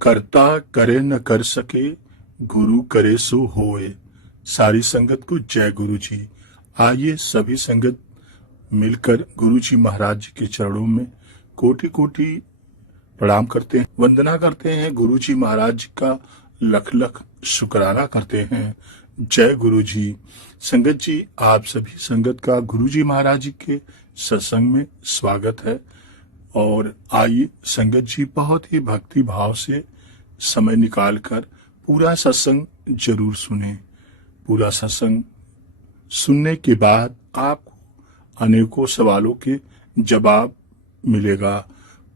करता करे न कर सके, गुरु करे सो होए। सारी संगत को जय गुरु जी। आइए सभी संगत मिलकर गुरु जी महाराज जी के चरणों में कोटि कोटि प्रणाम करते हैं, वंदना करते हैं। गुरु जी महाराज जी का लख लख शुक्राना करते हैं। जय गुरु जी। संगत जी, आप सभी संगत का गुरु जी महाराज जी के सत्संग में स्वागत है। और आइए संगत जी, बहुत ही भक्ति भाव से समय निकालकर पूरा सत्संग जरूर सुने। पूरा सत्संग सुनने के बाद आपको अनेकों सवालों के जवाब मिलेगा।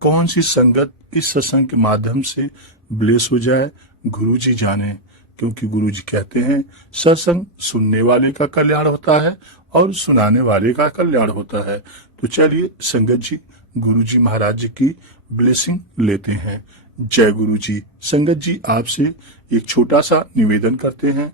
कौन सी संगत इस सत्संग के माध्यम से ब्लेस हो जाए, गुरु जी जाने। क्योंकि गुरु जी कहते हैं सत्संग सुनने वाले का कल्याण होता है और सुनाने वाले का कल्याण होता है। तो चलिए संगत जी, गुरु जी महाराज जी की ब्लेसिंग लेते हैं। जय गुरु जी। संगत जी, आपसे एक छोटा सा निवेदन करते हैं,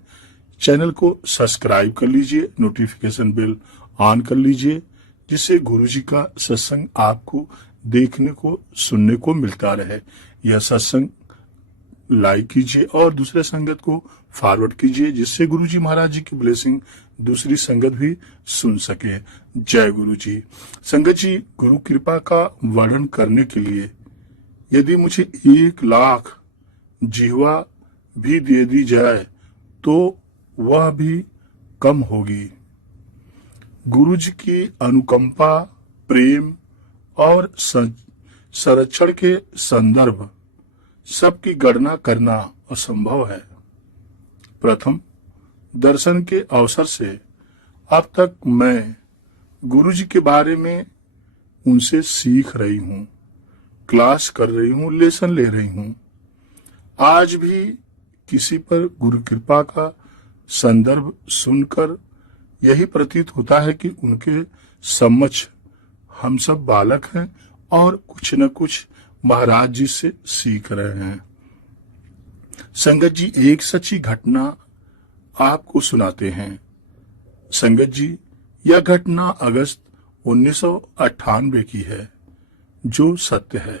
चैनल को सब्सक्राइब कर लीजिए, नोटिफिकेशन बेल ऑन कर लीजिए, जिससे गुरु जी का सत्संग आपको देखने को सुनने को मिलता रहे। यह सत्संग लाइक कीजिए और दूसरे संगत को फॉरवर्ड कीजिए, जिससे गुरु जी महाराज जी की ब्लेसिंग दूसरी संगत भी सुन सके। जय गुरु जी। संगत जी, गुरु कृपा का वर्णन करने के लिए यदि मुझे 1,00,000 जिह्वा भी दे दी जाए तो वह भी कम होगी। गुरु जी की अनुकंपा, प्रेम और संरक्षण के संदर्भ सबकी गणना करना असंभव है। प्रथम दर्शन के अवसर से अब तक मैं गुरु जी के बारे में उनसे सीख रही हूँ, क्लास कर रही हूँ, लेसन ले रही हूँ। आज भी किसी पर गुरु कृपा का संदर्भ सुनकर यही प्रतीत होता है कि उनके समक्ष हम सब बालक हैं और कुछ न कुछ महाराज जी से सीख रहे हैं। संगत जी, एक सच्ची घटना आपको सुनाते हैं। संगत जी, यह घटना अगस्त 1998 की है, जो सत्य है।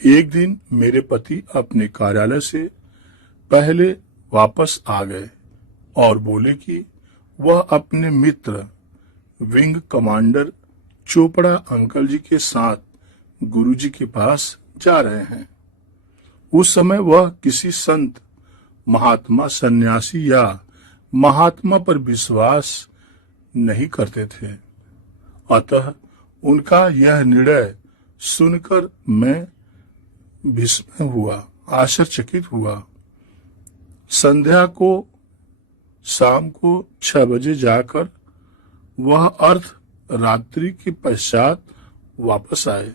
एक दिन मेरे पति अपने कार्यालय से पहले वापस आ गए और बोले कि वह अपने मित्र विंग कमांडर चोपड़ा अंकल जी के साथ गुरु जी के पास जा रहे हैं। उस समय वह किसी संत, महात्मा, सन्यासी या महात्मा पर विश्वास नहीं करते थे। अतः उनका यह निर्णय सुनकर मैं विस्मय हुआ, आश्चर्यचकित हुआ। संध्या को शाम को 6 बजे जाकर वह अर्ध रात्रि के पश्चात वापस आए।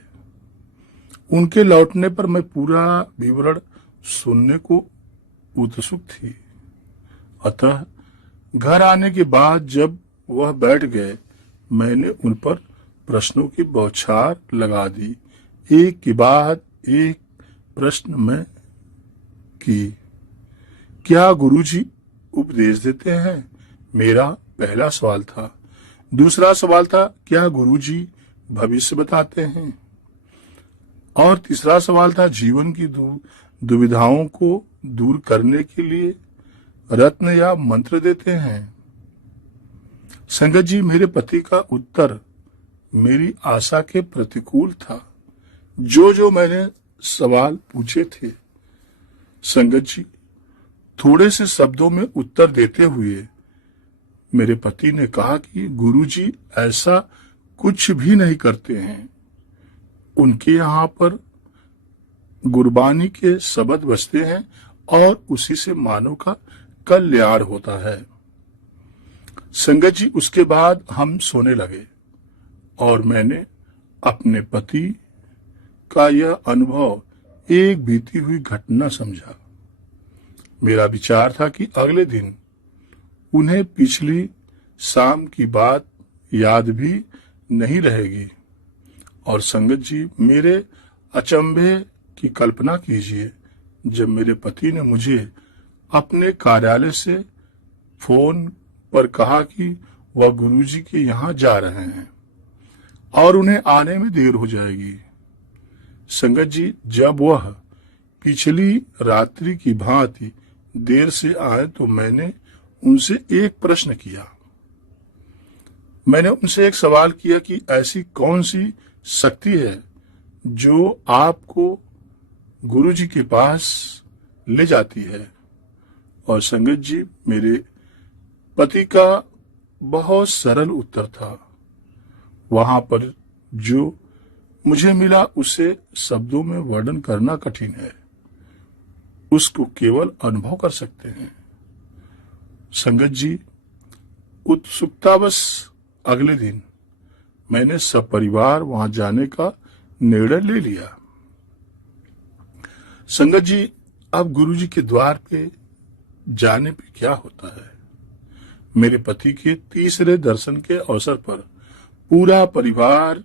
उनके लौटने पर मैं पूरा विवरण सुनने को उत्सुक थी। अतः घर आने के बाद जब वह बैठ गए, मैंने उन पर प्रश्नों की बौछार लगा दी। एक के बाद एक प्रश्न मैं की। क्या गुरुजी उपदेश देते हैं? मेरा पहला सवाल था। दूसरा सवाल था, क्या गुरुजी भविष्य बताते हैं? और तीसरा सवाल था, जीवन की दुविधाओं को दूर करने के लिए रत्न या मंत्र देते हैं? संगत जी, मेरे पति का उत्तर मेरी आशा के प्रतिकूल था। जो मैंने सवाल पूछे थे, संगत जी, थोड़े से शब्दों में उत्तर देते हुए मेरे पति ने कहा कि गुरुजी ऐसा कुछ भी नहीं करते हैं। उनके यहाँ पर गुरबानी के शब्द बजते हैं और उसी से मानव का कल्याण होता है। संगत जी, उसके बाद हम सोने लगे और मैंने अपने पति का यह अनुभव एक बीती हुई घटना समझा। मेरा विचार था कि अगले दिन उन्हें पिछली शाम की बात याद भी नहीं रहेगी। और संगत जी, मेरे अचंभे की कल्पना कीजिए जब मेरे पति ने मुझे अपने कार्यालय से फोन पर कहा कि वह गुरुजी के यहाँ जा रहे हैं और उन्हें आने में देर हो जाएगी। संगत जी, जब वह पिछली रात्रि की भांति देर से आए तो मैंने उनसे एक प्रश्न किया। मैंने उनसे एक सवाल किया कि ऐसी कौन सी शक्ति है जो आपको गुरु जी के पास ले जाती है। और संगत जी, मेरे पति का बहुत सरल उत्तर था। वहां पर जो मुझे मिला उसे शब्दों में वर्णन करना कठिन है, उसको केवल अनुभव कर सकते हैं। संगत जी, उत्सुकतावश अगले दिन मैंने सपरिवार वहां जाने का निर्णय ले लिया। संगत जी, अब गुरु जी के द्वार पे जाने पे क्या होता है। मेरे पति के तीसरे दर्शन के अवसर पर पूरा परिवार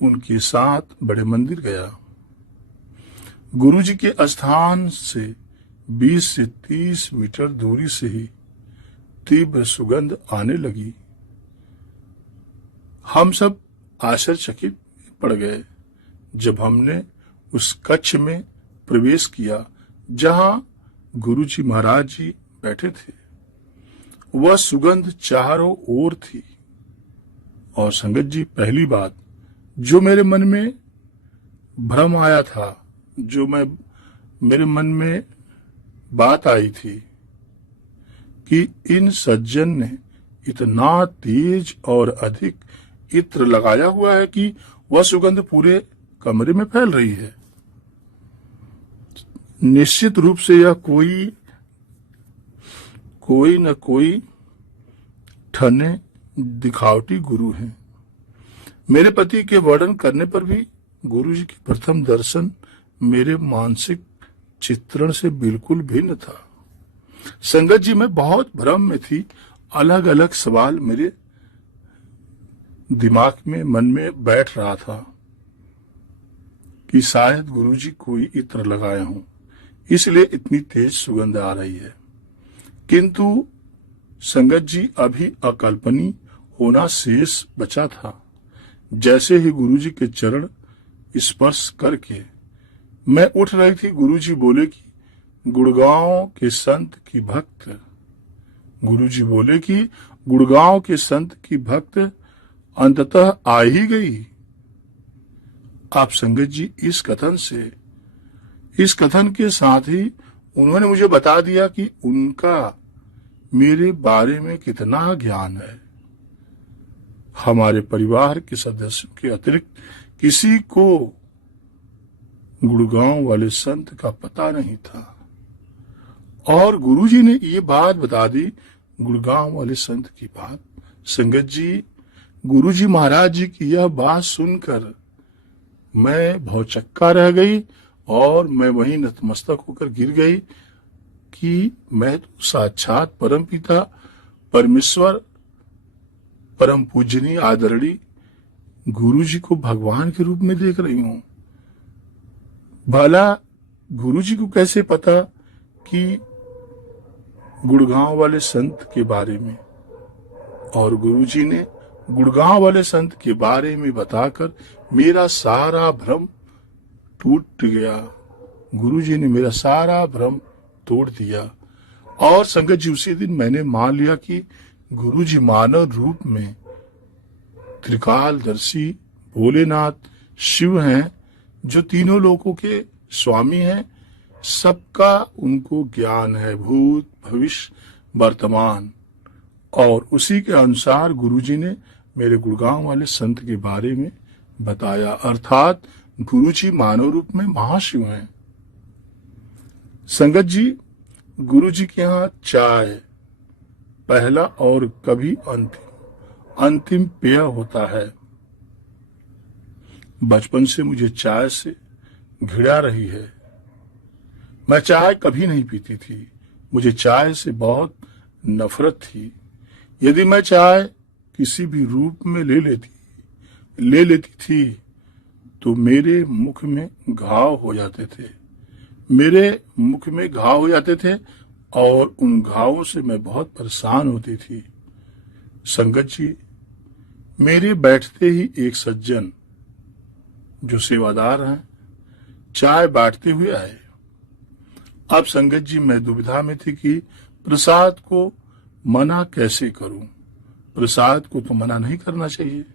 उनके साथ बड़े मंदिर गया। गुरु जी के स्थान से 20 से 30 मीटर दूरी से ही तीव्र सुगंध आने लगी। हम सब आश्चर्यचकित पड़ गए जब हमने उस कक्ष में प्रवेश किया जहां गुरु जी महाराज जी बैठे थे। वह सुगंध चारों ओर थी। और संगत जी, पहली बात जो मेरे मन में भ्रम आया था, जो मेरे मन में बात आई थी कि इन सज्जन ने इतना तेज और अधिक इत्र लगाया हुआ है कि वह सुगंध पूरे कमरे में फैल रही है। निश्चित रूप से यह कोई न कोई ठने दिखावटी गुरु हैं। मेरे पति के वर्णन करने पर भी गुरु जी के प्रथम दर्शन मेरे मानसिक चित्रण से बिल्कुल भिन्न था। संगत जी, मैं बहुत भ्रम में थी। अलग अलग सवाल मेरे दिमाग में, मन में बैठ रहा था कि शायद गुरु जी कोई इत्र लगाए हों, इसलिए इतनी तेज सुगंध आ रही है। किंतु संगत जी, अभी अकल्पनीय होना शेष बचा था। जैसे ही गुरु जी के चरण स्पर्श करके मैं उठ रही थी, गुरु जी बोले कि गुड़गांव के संत की भक्त, गुरु जी बोले कि गुड़गांव के संत की भक्त अंततः आ ही गई। आप संगत जी, इस कथन के साथ ही उन्होंने मुझे बता दिया कि उनका मेरे बारे में कितना ज्ञान है। हमारे परिवार के सदस्यों के अतिरिक्त किसी को गुड़गांव वाले संत का पता नहीं था। और गुरुजी ने ये बात बता दी, गुड़गांव वाले संत की बात। संगत जी, गुरुजी महाराज जी की यह बात सुनकर मैं भौचक्का रह गई और मैं वहीं नतमस्तक होकर गिर गई कि मैं तो साक्षात परम पिता परमेश्वर परम पूजनीय आदरणीय गुरु जी को भगवान के रूप में देख रही हूं। भला गुरु जी को कैसे पता कि गुड़गांव वाले संत के बारे में। और गुरु जी ने गुड़गांव वाले संत के बारे में बताकर मेरा सारा भ्रम टूट गया। गुरु जी ने मेरा सारा भ्रम तोड़ दिया। और संगत जी, उसी दिन मैंने मान लिया कि गुरु जी मानव रूप में त्रिकालदर्शी भोलेनाथ शिव हैं, जो तीनों लोकों के स्वामी हैं। सबका उनको ज्ञान है, भूत भविष्य वर्तमान। और उसी के अनुसार गुरुजी ने मेरे गुड़गांव वाले संत के बारे में बताया, अर्थात गुरुजी मानव रूप में महाशिव हैं। संगत जी, गुरुजी के यहाँ चाय पहला और कभी अंतिम पेय होता है। बचपन से मुझे चाय से घृणा रही है। मैं चाय कभी नहीं पीती थी। मुझे चाय से बहुत नफरत थी। यदि मैं चाय किसी भी रूप में ले लेती थी तो मेरे मुख में घाव हो जाते थे और उन घावों से मैं बहुत परेशान होती थी। संगत जी, मेरे बैठते ही एक सज्जन जो सेवादार हैं चाय बांटते हुए आए। अब संगत जी मैं दुविधा में थी कि प्रसाद को मना कैसे करूं। प्रसाद को तो मना नहीं करना चाहिए।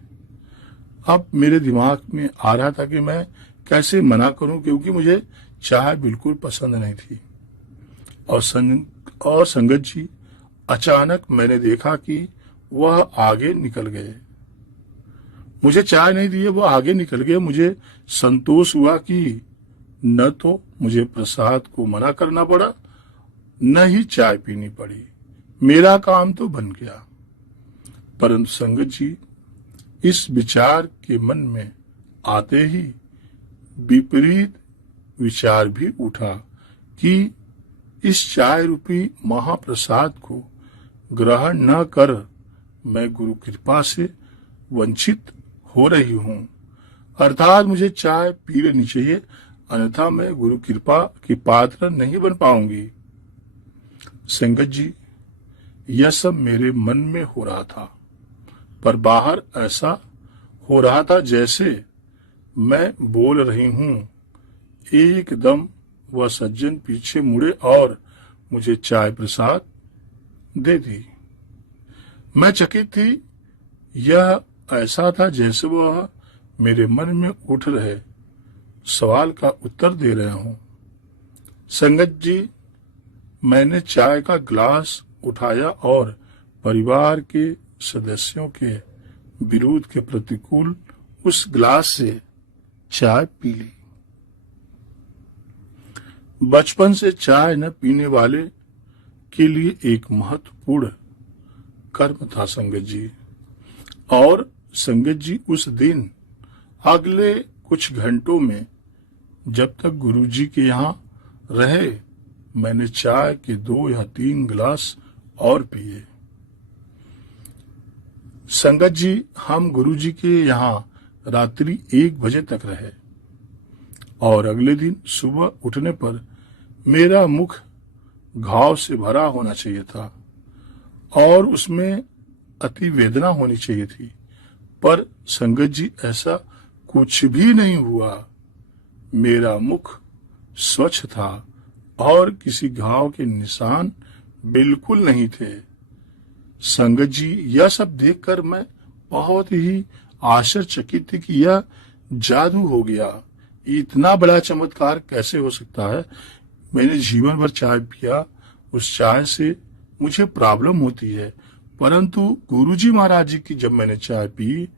अब मेरे दिमाग में आ रहा था कि मैं कैसे मना करूं, क्योंकि मुझे चाय बिल्कुल पसंद नहीं थी। और संगत जी अचानक मैंने देखा कि वह आगे निकल गए। मुझे चाय नहीं दिए, वो आगे निकल गए। मुझे संतोष हुआ कि न तो मुझे प्रसाद को मना करना पड़ा, न ही चाय पीनी पड़ी। मेरा काम तो बन गया। परंतु संगत जी इस विचार के मन में आते ही विपरीत विचार भी उठा कि इस चाय रूपी महाप्रसाद को ग्रहण न कर मैं गुरु कृपा से वंचित हो रही हूं। अर्थात मुझे चाय पी लेनी चाहिए, अन्यथा मैं गुरु कृपा की पात्र नहीं बन पाऊंगी। संगत जी यह सब मेरे मन में हो रहा था, पर बाहर ऐसा हो रहा था जैसे मैं बोल रही हूं। एकदम वह सज्जन पीछे मुड़े और मुझे चाय प्रसाद दे दी। मैं चकित थी। यह ऐसा था जैसे वह मेरे मन में उठ रहे सवाल का उत्तर दे रहे हूं। संगत जी मैंने चाय का ग्लास उठाया और परिवार के सदस्यों के विरोध के प्रतिकूल उस ग्लास से चाय पी ली। बचपन से चाय न पीने वाले के लिए एक महत्वपूर्ण कर्म था संगत जी। और संगत जी उस दिन अगले कुछ घंटों में जब तक गुरुजी के यहाँ रहे, मैंने चाय के 2 या 3 गिलास और पिए। संगत जी हम गुरुजी के यहाँ रात्रि 1 बजे तक रहे और अगले दिन सुबह उठने पर मेरा मुख घाव से भरा होना चाहिए था और उसमें अति वेदना होनी चाहिए थी, पर संगत जी ऐसा कुछ भी नहीं हुआ। मेरा मुख स्वच्छ था और किसी घाव के निशान बिल्कुल नहीं थे। संगत जी यह सब देखकर मैं बहुत ही आश्चर्यचकित थी कि यह जादू हो गया। इतना बड़ा चमत्कार कैसे हो सकता है। मैंने जीवन भर चाय पिया, उस चाय से मुझे प्रॉब्लम होती है, परंतु गुरुजी महाराज जी की जब मैंने चाय पी,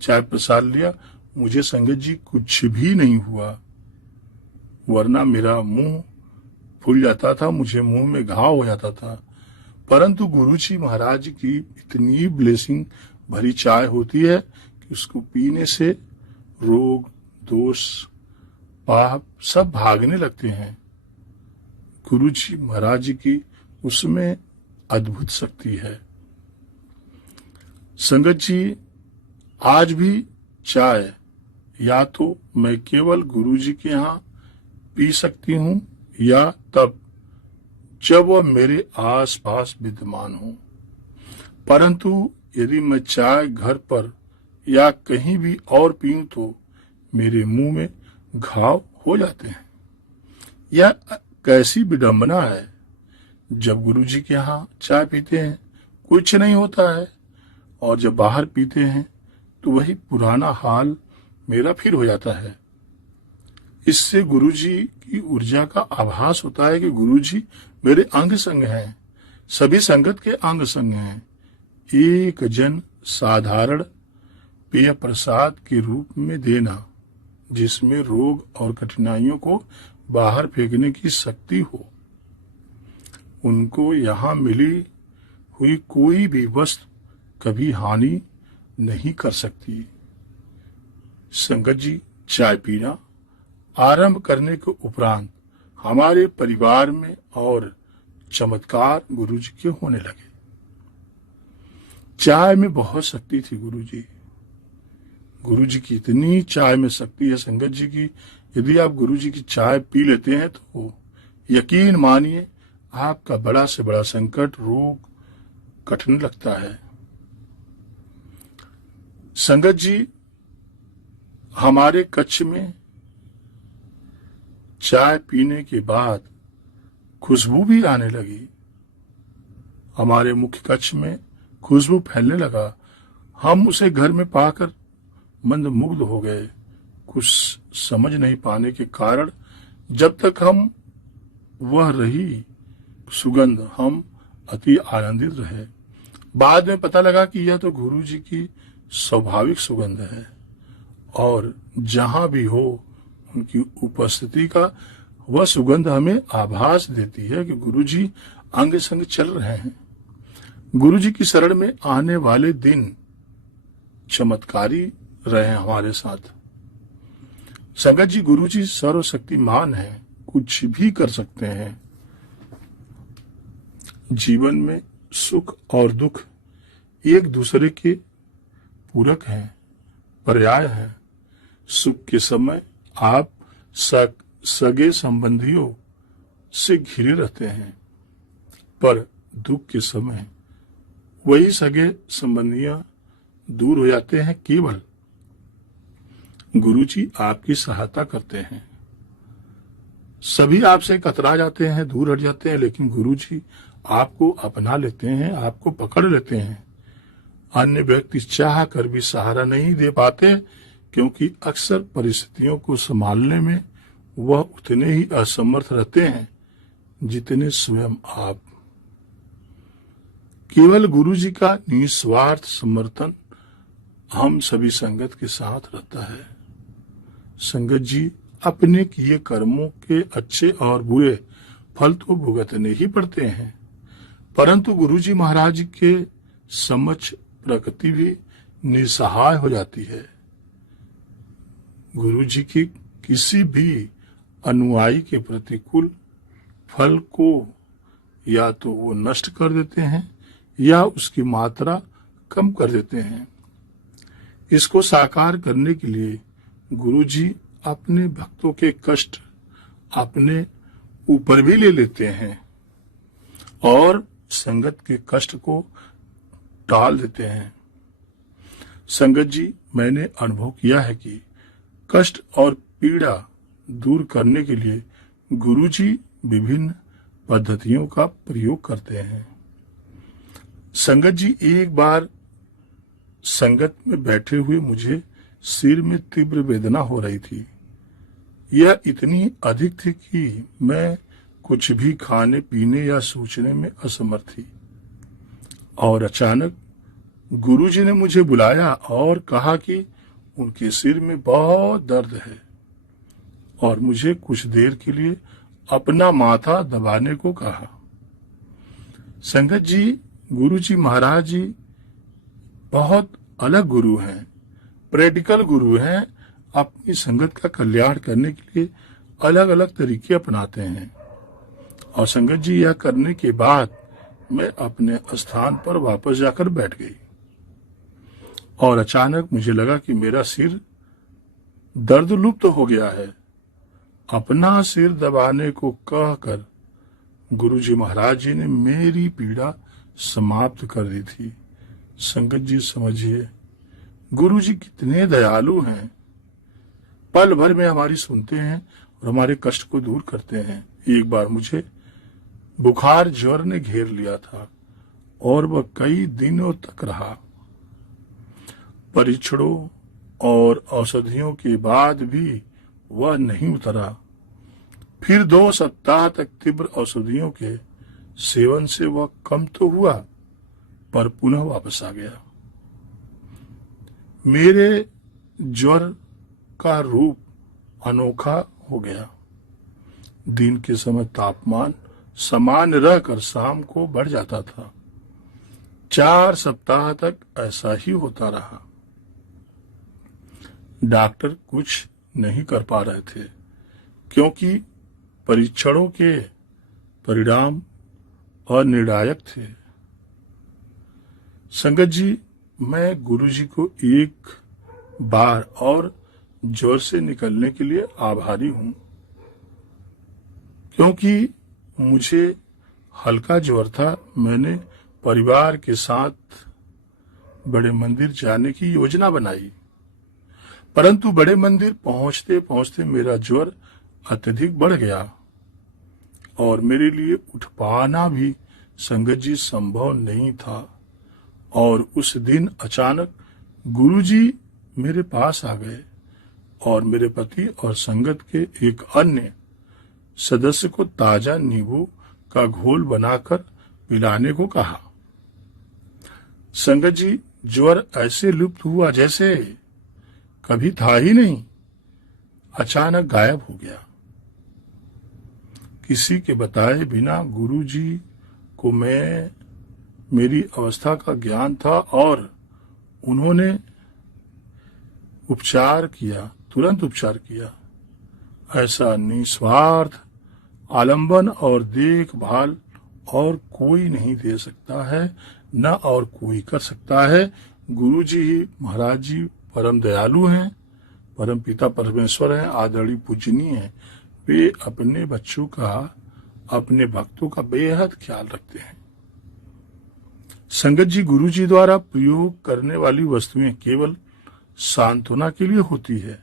चाय प्रसाद लिया, मुझे संगत जी कुछ भी नहीं हुआ। वरना मेरा मुंह फूल जाता था, मुझे मुंह में घाव हो जाता था। परंतु गुरुजी महाराज की इतनी ब्लेसिंग भरी चाय होती है कि उसको पीने से रोग दोष पाप सब भागने लगते हैं। गुरुजी महाराज की उसमें अद्भुत शक्ति है। संगत जी आज भी चाय या तो मैं केवल गुरुजी के यहाँ पी सकती हूँ या तब जब वह मेरे आसपास विद्यमान हो, परंतु यदि मैं चाय घर पर या कहीं भी और पीऊं तो मेरे मुंह में घाव हो जाते हैं। यह कैसी विडंबना है। जब गुरुजी के यहाँ चाय पीते हैं कुछ नहीं होता है, और जब बाहर पीते हैं तो वही पुराना हाल मेरा फिर हो जाता है। इससे गुरुजी की ऊर्जा का आभास होता है कि गुरुजी मेरे अंग संग हैं, सभी संगत के अंग संग हैं। एक जन साधारण पेय प्रसाद के रूप में देना जिसमें रोग और कठिनाइयों को बाहर फेंकने की शक्ति हो। उनको यहाँ मिली हुई कोई भी वस्तु कभी हानि नहीं कर सकती। संगत जी चाय पीना आरंभ करने के उपरांत हमारे परिवार में और चमत्कार गुरुजी के होने लगे। चाय में बहुत शक्ति थी गुरुजी की इतनी चाय में शक्ति है संगत जी की, यदि आप गुरुजी की चाय पी लेते हैं तो यकीन मानिए आपका बड़ा से बड़ा संकट रोग कटने लगता है। संगत जी हमारे कक्ष में चाय पीने के बाद खुशबू भी आने लगी। हमारे मुख्य कक्ष में खुशबू फैलने लगा। हम उसे घर में पाकर मंत्रमुग्ध हो गए। कुछ समझ नहीं पाने के कारण जब तक हम वह रही सुगंध हम अति आनंदित रहे। बाद में पता लगा कि यह तो गुरु जी की स्वाभाविक सुगंध है और जहां भी हो उनकी उपस्थिति का वह सुगंध हमें आभास देती है कि गुरु जी अंग संग चल रहे हैं। गुरु जी की शरण में आने वाले दिन चमत्कारी रहे हमारे साथ। संगत जी, गुरु जी सर्वशक्तिमान है, कुछ भी कर सकते हैं। जीवन में सुख और दुख एक दूसरे के पूरक हैं, पर्याय हैं। सुख के समय आप सगे संबंधियों से घिरे रहते हैं, पर दुख के समय वही सगे संबंधियां दूर हो जाते हैं। केवल गुरु जी आपकी सहायता करते हैं। सभी आपसे कतरा जाते हैं, दूर हट जाते हैं, लेकिन गुरु जी आपको अपना लेते हैं, आपको पकड़ लेते हैं। अन्य व्यक्ति चाह कर भी सहारा नहीं दे पाते, क्योंकि अक्सर परिस्थितियों को संभालने में वह उतने ही असमर्थ रहते हैं जितने स्वयं आप। केवल गुरु जी का निस्वार्थ समर्थन हम सभी संगत के साथ रहता है। संगत जी अपने किए कर्मों के अच्छे और बुरे फल तो भुगतने ही पड़ते हैं, परंतु गुरु जी महाराज के समक्ष प्रकृति भी निसहाय हो जाती है। गुरु जी की किसी भी अनुयायी के प्रतिकूल फल को या तो वो नष्ट कर देते हैं या उसकी मात्रा कम कर देते हैं। इसको साकार करने के लिए गुरु जी अपने भक्तों के कष्ट अपने ऊपर भी ले लेते हैं और संगत के कष्ट को टाल देते हैं। संगत जी, मैंने अनुभव किया है कि कष्ट और पीड़ा दूर करने के लिए गुरु जी विभिन्न पद्धतियों का प्रयोग करते हैं। संगत जी, एक बार संगत में बैठे हुए मुझे सिर में तीव्र वेदना हो रही थी। यह इतनी अधिक थी कि मैं कुछ भी खाने पीने या सोचने में असमर्थ थी। और अचानक गुरुजी ने मुझे बुलाया और कहा कि उनके सिर में बहुत दर्द है और मुझे कुछ देर के लिए अपना माथा दबाने को कहा। संगत जी, गुरुजी महाराज जी बहुत अलग गुरु हैं, प्रैक्टिकल गुरु हैं। अपनी संगत का कल्याण करने के लिए अलग अलग तरीके अपनाते हैं। और संगत जी, यह करने के बाद मैं अपने स्थान पर वापस जाकर बैठ गई और अचानक मुझे लगा कि मेरा सिर दर्द लुप्त हो गया है। अपना सिर दबाने को कहकर गुरुजी महाराज जी ने मेरी पीड़ा समाप्त कर दी थी। संगत जी, समझिए गुरुजी कितने दयालु हैं। पल भर में हमारी सुनते हैं और हमारे कष्ट को दूर करते हैं। एक बार मुझे बुखार ज्वर ने घेर लिया था और वह कई दिनों तक रहा। परीक्षणों और औषधियों के बाद भी वह नहीं उतरा। फिर 2 सप्ताह तक तीव्र औषधियों के सेवन से वह कम तो हुआ, पर पुनः वापस आ गया। मेरे ज्वर का रूप अनोखा हो गया। दिन के समय तापमान सामान्य रहकर शाम को बढ़ जाता था। 4 सप्ताह तक ऐसा ही होता रहा। डॉक्टर कुछ नहीं कर पा रहे थे, क्योंकि परीक्षणों के परिणाम अनिर्णायक थे। संगत जी, मैं गुरुजी को एक बार और ज्वर से निकलने के लिए आभारी हूं, क्योंकि मुझे हल्का ज्वर था। मैंने परिवार के साथ बड़े मंदिर जाने की योजना बनाई, परंतु बड़े मंदिर पहुंचते पहुंचते मेरा ज्वर अत्यधिक बढ़ गया। और मेरे लिए उठ पाना भी संगत जी संभव नहीं था। और उस दिन अचानक गुरुजी मेरे पास आ गए और मेरे पति और संगत के एक अन्य सदस्य को ताजा नींबू का घोल बनाकर पिलाने को कहा। संगत जी, ज्वर ऐसे लुप्त हुआ जैसे कभी था ही नहीं, अचानक गायब हो गया। किसी के बताए बिना गुरुजी को मेरी अवस्था का ज्ञान था और उन्होंने उपचार किया, तुरंत उपचार किया। ऐसा निस्वार्थ आलंबन और देखभाल और कोई नहीं दे सकता है, न और कोई कर सकता है। गुरुजी ही महाराज जी परम दयालु हैं, परम पिता परमेश्वर हैं, आदरणीय पूजनीय हैं। वे अपने बच्चों का, अपने भक्तों का बेहद ख्याल रखते हैं। संगत जी, गुरुजी द्वारा प्रयोग करने वाली वस्तुएं केवल सांत्वना के लिए होती है।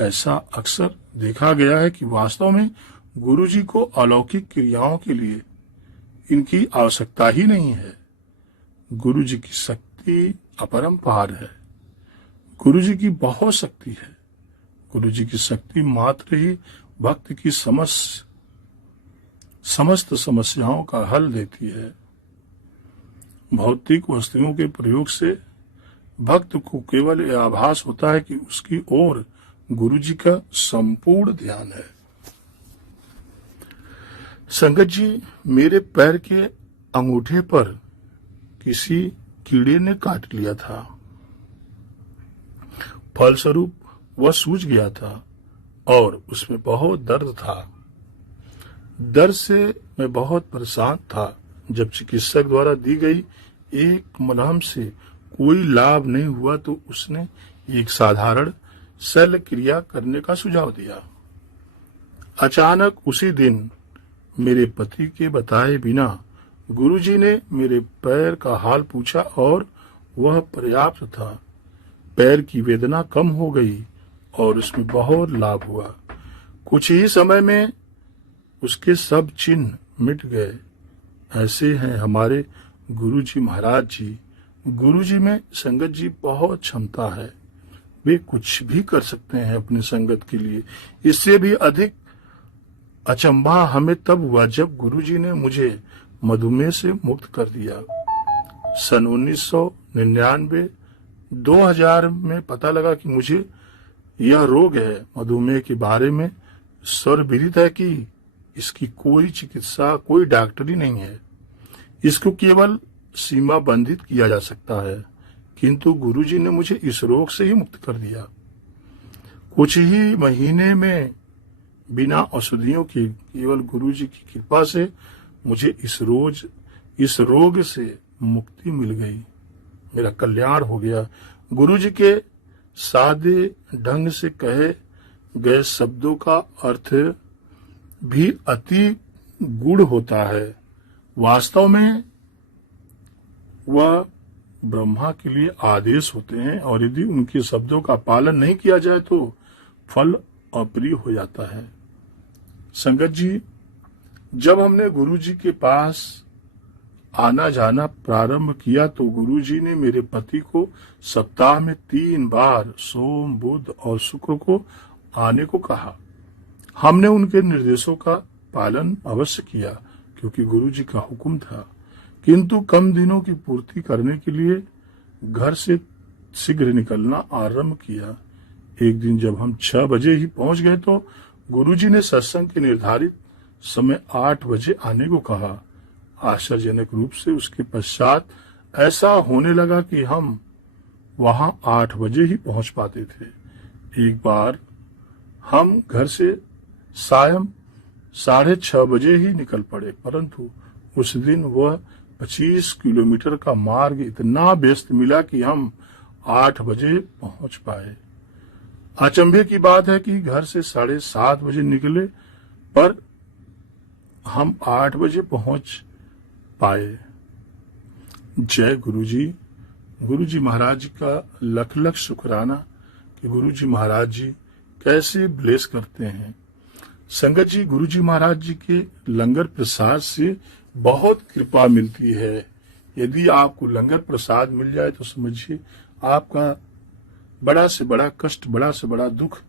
ऐसा अक्सर देखा गया है कि वास्तव में गुरुजी को अलौकिक क्रियाओं के लिए इनकी आवश्यकता ही नहीं है। गुरुजी की शक्ति अपरंपार है। गुरुजी की बहुत शक्ति है। गुरुजी की शक्ति मात्र ही भक्त की समस्त समस्याओं का हल देती है। भौतिक वस्तुओं के प्रयोग से भक्त को केवल यह आभास होता है कि उसकी ओर गुरुजी का संपूर्ण ध्यान है। संगत जी, मेरे पैर के अंगूठे पर किसी कीड़े ने काट लिया था। फलस्वरूप वह सूज गया था और उसमें बहुत दर्द था। दर्द से मैं बहुत परेशान था। जब चिकित्सक द्वारा दी गई एक मलहम से कोई लाभ नहीं हुआ तो उसने एक साधारण शल्य क्रिया करने का सुझाव दिया। अचानक उसी दिन मेरे पति के बताए बिना गुरुजी ने मेरे पैर का हाल पूछा और वह पर्याप्त था। पैर की वेदना कम हो गई और उसमें बहुत लाभ हुआ। कुछ ही समय में उसके सब चिन्ह मिट गए। ऐसे हैं हमारे गुरुजी महाराज जी। गुरुजी में संगत जी बहुत क्षमता है। वे कुछ भी कर सकते हैं अपनी संगत के लिए। इससे भी अधिक अचंभा हमें तब हुआ जब गुरुजी ने मुझे मधुमेह से मुक्त कर दिया। सन 1999 2000 में पता लगा कि मुझे यह रोग है। मधुमेह के बारे में सर्वविदित है कि इसकी कोई चिकित्सा, कोई डॉक्टरी नहीं है। इसको केवल सीमा बंधित किया जा सकता है, किंतु गुरुजी ने मुझे इस रोग से ही मुक्त कर दिया। कुछ ही महीने में बिना औषधियों के केवल गुरुजी की कृपा से मुझे इस रोग से मुक्ति मिल गई। मेरा कल्याण हो गया। गुरुजी के सादे ढंग से कहे गए शब्दों का अर्थ भी अति गूढ़ होता है। वास्तव में वह ब्रह्मा के लिए आदेश होते हैं और यदि उनके शब्दों का पालन नहीं किया जाए तो फल अप्रिय हो जाता है। संगत जी, जब हमने गुरुजी के पास आना जाना प्रारंभ किया तो गुरुजी ने मेरे पति को सप्ताह में 3 बार सोम, बुध और शुक्र को आने को कहा। हमने उनके निर्देशों का पालन अवश्य किया क्योंकि गुरुजी का हुक्म था, किंतु कम दिनों की पूर्ति करने के लिए घर से शीघ्र निकलना आरंभ किया। एक दिन जब हम 6 बजे ही पहुंच गए तो गुरुजी ने सत्संग के निर्धारित समय 8 बजे आने को कहा। आश्चर्यजनक रूप से उसके पश्चात ऐसा होने लगा कि हम वहां 8 बजे ही पहुंच पाते थे। एक बार हम घर से सायं 6:30 बजे ही निकल पड़े, परंतु उस दिन वह 25 किलोमीटर का मार्ग इतना व्यस्त मिला कि हम 8 बजे पहुंच पाए। अचंभे की बात है कि घर से 7:30 बजे निकले पर हम 8 बजे पहुंच पाए। जय गुरुजी। गुरुजी महाराज जी का लख लख शुक्राना कि गुरुजी महाराज जी कैसे ब्लेस करते हैं। संगत जी, गुरु जी महाराज जी के लंगर प्रसाद से बहुत कृपा मिलती है। यदि आपको लंगर प्रसाद मिल जाए तो समझिए आपका बड़ा से बड़ा कष्ट, बड़ा से बड़ा दुख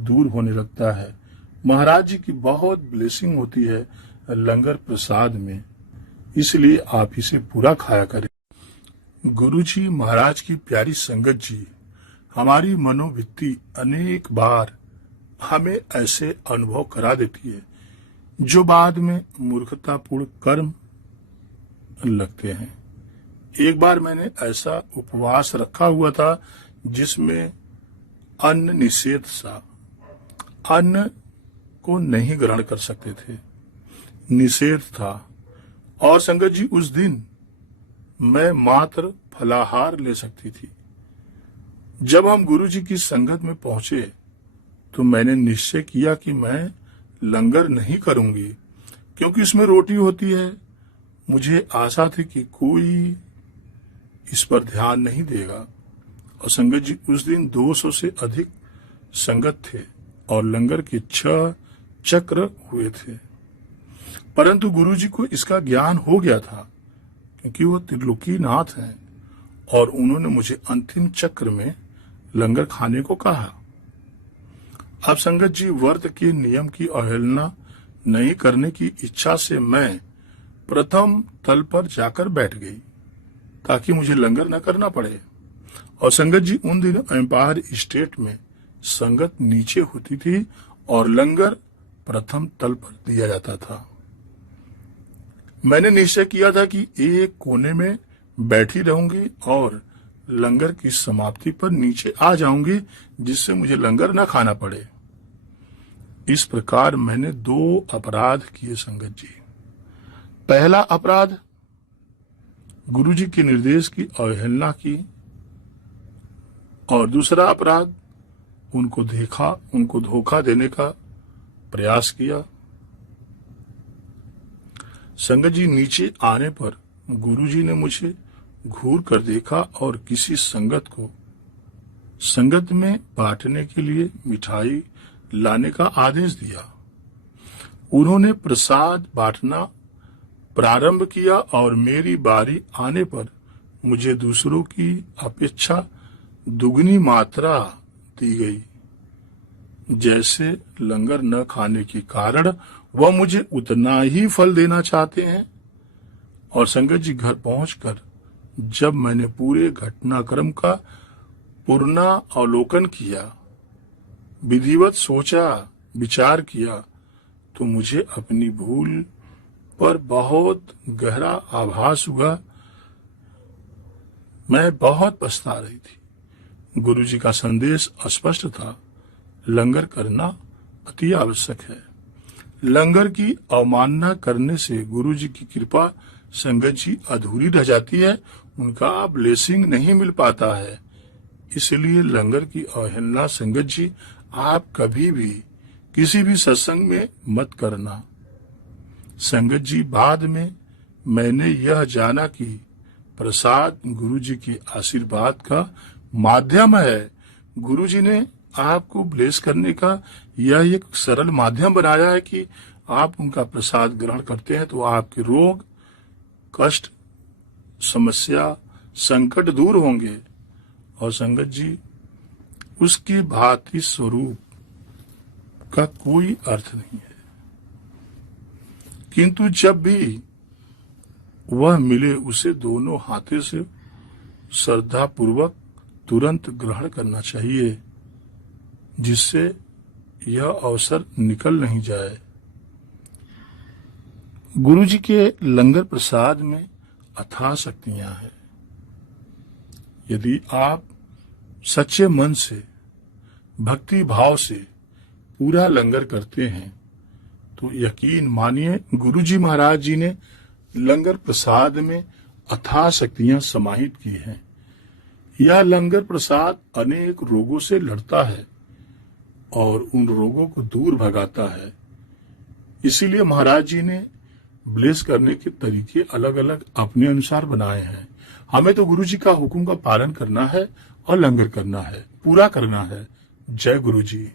दूर होने लगता है। महाराज जी की बहुत ब्लेसिंग होती है लंगर प्रसाद में, इसलिए आप इसे पूरा खाया करें। गुरु जी महाराज की प्यारी संगत जी, हमारी मनोवृत्ति अनेक बार हमें ऐसे अनुभव करा देती है जो बाद में मूर्खतापूर्ण कर्म लगते हैं। एक बार मैंने ऐसा उपवास रखा हुआ था जिसमें अन्न निषेध था, अन्न को नहीं ग्रहण कर सकते थे, निषेध था। और संगत जी, उस दिन मैं मात्र फलाहार ले सकती थी। जब हम गुरु जी की संगत में पहुंचे तो मैंने निश्चय किया कि मैं लंगर नहीं करूंगी, क्योंकि इसमें रोटी होती है। मुझे आशा थी कि कोई इस पर ध्यान नहीं देगा। और संगत जी, उस दिन 200 से अधिक संगत थे और लंगर के 6 चक्र हुए थे। परंतु गुरु जी को इसका ज्ञान हो गया था, क्योंकि वो त्रिलोकी नाथ हैं और उन्होंने मुझे अंतिम चक्र में लंगर खाने को कहा। अब संगत जी, व्रत के नियम की अवहेलना नहीं करने की इच्छा से मैं प्रथम तल पर जाकर बैठ गई ताकि मुझे लंगर न करना पड़े। और संगत जी, उन दिनों एम्पायर स्टेट में संगत नीचे होती थी और लंगर प्रथम तल पर दिया जाता था। मैंने निश्चय किया था कि एक कोने में बैठी रहूंगी और लंगर की समाप्ति पर नीचे आ जाऊंगी, जिससे मुझे लंगर न खाना पड़े। इस प्रकार मैंने 2 अपराध किए संगत जी। पहला अपराध, गुरु जी के निर्देश की अवहेलना की, और दूसरा अपराध, उनको धोखा देने का प्रयास किया। संगत जी, नीचे आने पर गुरुजी ने मुझे घूर कर देखा और किसी संगत को संगत में बांटने के लिए मिठाई लाने का आदेश दिया। उन्होंने प्रसाद बांटना प्रारंभ किया और मेरी बारी आने पर मुझे दूसरों की अपेक्षा दुगनी मात्रा दी गई। जैसे लंगर न खाने के कारण वह मुझे उतना ही फल देना चाहते हैं। और संगत जी, घर पहुंचकर जब मैंने पूरे घटनाक्रम का पूर्ण अवलोकन किया, विधिवत सोचा विचार किया, तो मुझे अपनी भूल पर बहुत गहरा आभास हुआ। मैं बहुत पछता रही थी। गुरु जी का संदेश स्पष्ट था, लंगर करना अति आवश्यक है। लंगर की अवमानना करने से गुरु जी की कृपा संगत जी अधूरी रह जाती है, उनका ब्लेसिंग नहीं मिल पाता है। इसलिए लंगर की अवहेलना संगत जी आप कभी भी किसी भी सत्संग में मत करना। संगत जी, बाद में मैंने यह जाना कि प्रसाद गुरु जी के आशीर्वाद का माध्यम है। गुरु जी ने आपको ब्लेस करने का यह एक सरल माध्यम बनाया है कि आप उनका प्रसाद ग्रहण करते हैं तो आपके रोग, कष्ट, समस्या, संकट दूर होंगे। और संगत जी, उसके भांति स्वरूप का कोई अर्थ नहीं है, किंतु जब भी वह मिले उसे दोनों हाथों से श्रद्धा पूर्वक तुरंत ग्रहण करना चाहिए, जिससे यह अवसर निकल नहीं जाए। गुरु जी के लंगर प्रसाद में अथाह शक्तियां हैं। यदि आप सच्चे मन से, भक्ति भाव से पूरा लंगर करते हैं तो यकीन मानिए गुरु जी महाराज जी ने लंगर प्रसाद में अथाह शक्तियां समाहित की हैं। यह लंगर प्रसाद अनेक रोगों से लड़ता है और उन रोगों को दूर भगाता है। इसीलिए महाराज जी ने ब्लेस करने के तरीके अलग अलग अपने अनुसार बनाए हैं। हमें तो गुरु जी का हुक्म का पालन करना है और लंगर करना है, पूरा करना है। जय गुरु जी।